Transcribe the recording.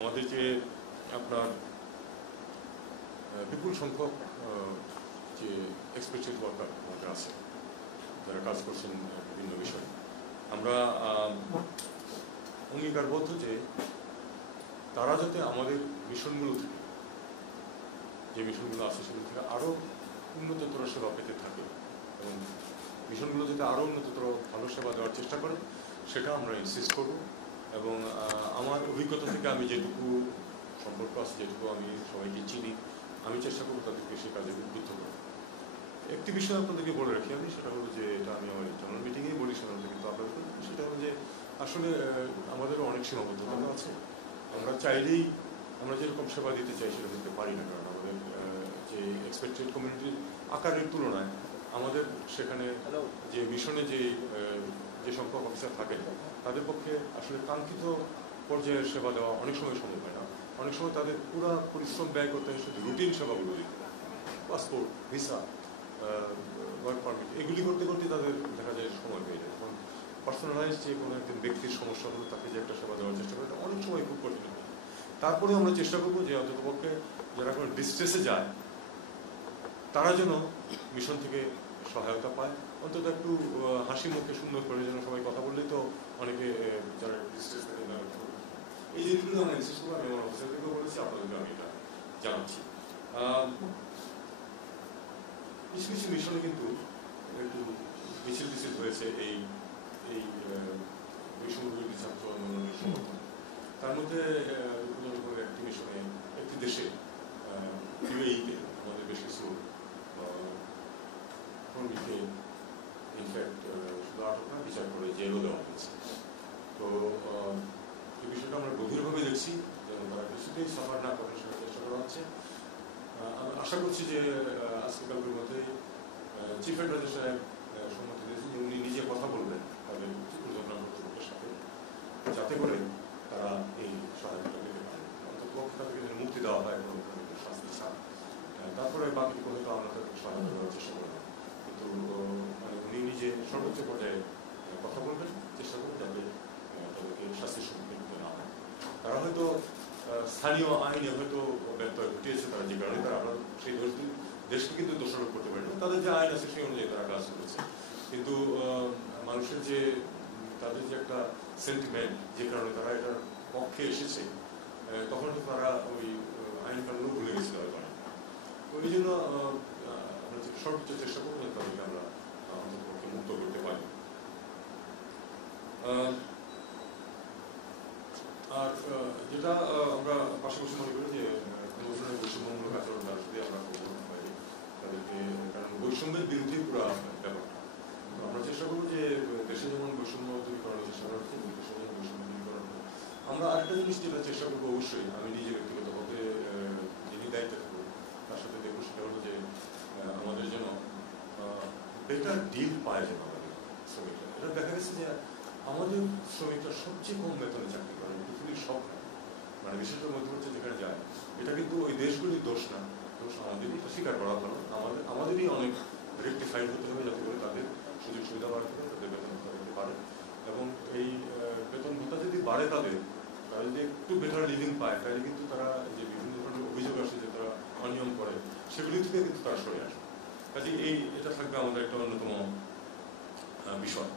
আমাদের যে আপনার বিপুল সংখ্যক যে এক্সপেরিয়েন্সড ওয়ার্কার আমাদের আছে যারা কাজ করছেন বিভিন্ন বিষয়ে, আমরা অঙ্গীকারবদ্ধ যে তারা যাতে আমাদের মিশনগুলো থেকে, যে মিশনগুলো আছে সেগুলো থেকে আরও উন্নততর সেবা পেতে থাকে এবং মিশনগুলো যাতে আরও উন্নততর ভালো সেবা দেওয়ার চেষ্টা করে সেটা আমরা ইনসিস্ট করব। এবং আমার অভিজ্ঞতা থেকে আমি যেটুকু সম্পর্ক আছে, যেটুকু আমি সবাইকে চিনি, আমি চেষ্টা করবো তাদেরকে সে কাজে উদ্বুদ্ধ করব। একটি বিষয় আপনাদেরকে বলে রাখি আমি, সেটা হলো যে এটা আমি আমার ইন্টারনাল মিটিংয়েই বলি সাধারণত, কিন্তু আপনাদের সেটা হলো যে আসলে আমাদেরও অনেক সীমাবদ্ধতা আছে। আমরা চাইলেই আমরা যেরকম সেবা দিতে চাই সেটা দিতে পারি না, কারণ আমাদের যে এক্সপেক্টেড কমিউনিটির আকারের তুলনায় আমাদের সেখানে যে মিশনে যে সংখ্যক অফিসার থাকেন তাদের পক্ষে আসলে কাঙ্ক্ষিত পর্যায়ের সেবা দেওয়া অনেক সময় সম্ভব হয় না। অনেক সময় তাদের পুরো পরিশ্রম ব্যয় করতে হয় শুধু রুটিন সেবাগুলো দিতে, পাসপোর্ট, ভিসা, ওয়ার্ক পারমিট, এগুলি করতে করতে তাদের দেখা যায় সময় পেয়ে যায়। এখন পার্সোনালাইজ যে কোনো একজন ব্যক্তির সমস্যা হলো তাকে যে একটা সেবা দেওয়ার চেষ্টা করে অনেক সময় খুব কঠিন হয়। তারপরে আমরা চেষ্টা করবো যে অন্ততপক্ষে যারা কোনো ডিস্ট্রেসে যায় তারা যেন মিশন থেকে সহায়তা পায়, অন্তত একটু হাসি মুখে সুন্দর করে যেন সবাই কথা বললেই তো অনেকে যারা ডিস্ট্রেস থাকে এই জিনিসগুলো আমরা বিশেষ করে আমি আমার অফিসারদেরকেও বলেছি, আপনাদেরকে আমি এটা জানাচ্ছি। কিছু কিছু মিশনে কিন্তু একটু মিছিল টিছিল হয়েছে এই এই বৈষম্যবিরোধী ছাত্র আন্দোলনের সমর্থন। তার মধ্যে একটি মিশনে, একটি দেশে ইউএইতে আমাদের বেশ কিছু কর্মীকে ইনফ্যাক্ট শুধু আটক না, বিচার করে জেলও দেওয়া হয়েছে। তো এই বিষয়টা আমরা গভীরভাবে দেখছি, যেন তারা কিছুতেই সাফার না করার চেষ্টা করা হচ্ছে। আমি আশা করছি যে আজকালকার মধ্যে চিফ অ্যাডভাইজার সাহেব সম্মতি দিয়েছেন যে উনি নিজে কথা বলবেন তাদের ঊর্ধ্বতন কর্তৃপক্ষের সাথে, যাতে করে তারা এই সহায়তা পেতে পারে, অন্তত তাদেরকে যেন মুক্তি দেওয়া হয় কোনো শাস্তি ছাড়া। তারপরে বাকি হয়তো আমরা তাদেরকে সহায়তা দেওয়ার চেষ্টা করবো, কিন্তু মানে উনি নিজে সর্বোচ্চ পর্যায়ে কথা বলবেন, চেষ্টা করবেন যাতে তাদেরকে শাস্তির সম্মুখীন হতে না হয়। তারা হয়তো স্থানীয় আইনে হয়তো ব্যত্যয় ঘটিয়েছে, তারা যে কারণে তারা আমরা সেই দেশকে কিন্তু দোষারোপ করতে পারি না, তাদের যে আইন আছে সেই অনুযায়ী তারা কাজ করেছে। কিন্তু মানুষের যে তাদের যে একটা সেন্টিমেন্ট, যে কারণে তারা এটার পক্ষে এসেছে, তখন তারা ওই আইন কানুনও ভুলে গেছিল হয়তো। তো এই জন্য আমরা সর্বোচ্চ চেষ্টা করবো তাদেরকে আমরা অন্ততপক্ষে মুক্ত করতে পারি। আর যেটা আমরা পাশাপাশি মনে করি যে কোনো ধরনের বৈষম্যমূলক আচরণ তার সাথে আমরা করবো পারি তাদেরকে, কারণ বৈষম্যের বিরুদ্ধে পুরো ব্যাপারটা। আমরা চেষ্টা করবো যে দেশে যেমন বৈষম্য দূরীকরণের চেষ্টা করা হচ্ছে, দেশে যেমন বৈষম্য দূরীকরণ। আমরা আরেকটা জিনিস যেটা চেষ্টা করবো অবশ্যই, আমি নিজে ব্যক্তিগতভাবে যিনি দায়িত্ব থাকবো তার সাথে দেখবো, সেটা হলো যে আমাদের যেন বেটার ডিল পায় যেন আমাদের শ্রমিকরা। এটা দেখা গেছে যে আমাদের শ্রমিকরা সবচেয়ে কম বেতনে চাকরি করে পৃথিবীর সব, মানে বিশেষ করে মধ্যপ্রাচ্যে যেখানে যায়। এটা কিন্তু ওই দেশগুলির দোষ না, দোষ আমাদেরই, স্বীকার করা ভালো। আমাদেরই অনেক রেকটিফাইড হতে হবে যাতে করে তাদের সুযোগ সুবিধা বাড়াতে পারে, তাদের বেতন ভাতা দিতে পারে। এবং এই বেতন ভাতা যদি বাড়ে তারা যদি একটু বেটার লিভিং পায়, তাহলে কিন্তু তারা যে বিভিন্ন ধরনের অভিযোগ আসে যে তারা অনিয়ম করে, সেগুলি থেকে কিন্তু তারা সরে আসে। কাজে এটা থাকবে আমাদের একটা অন্যতম বিষয়।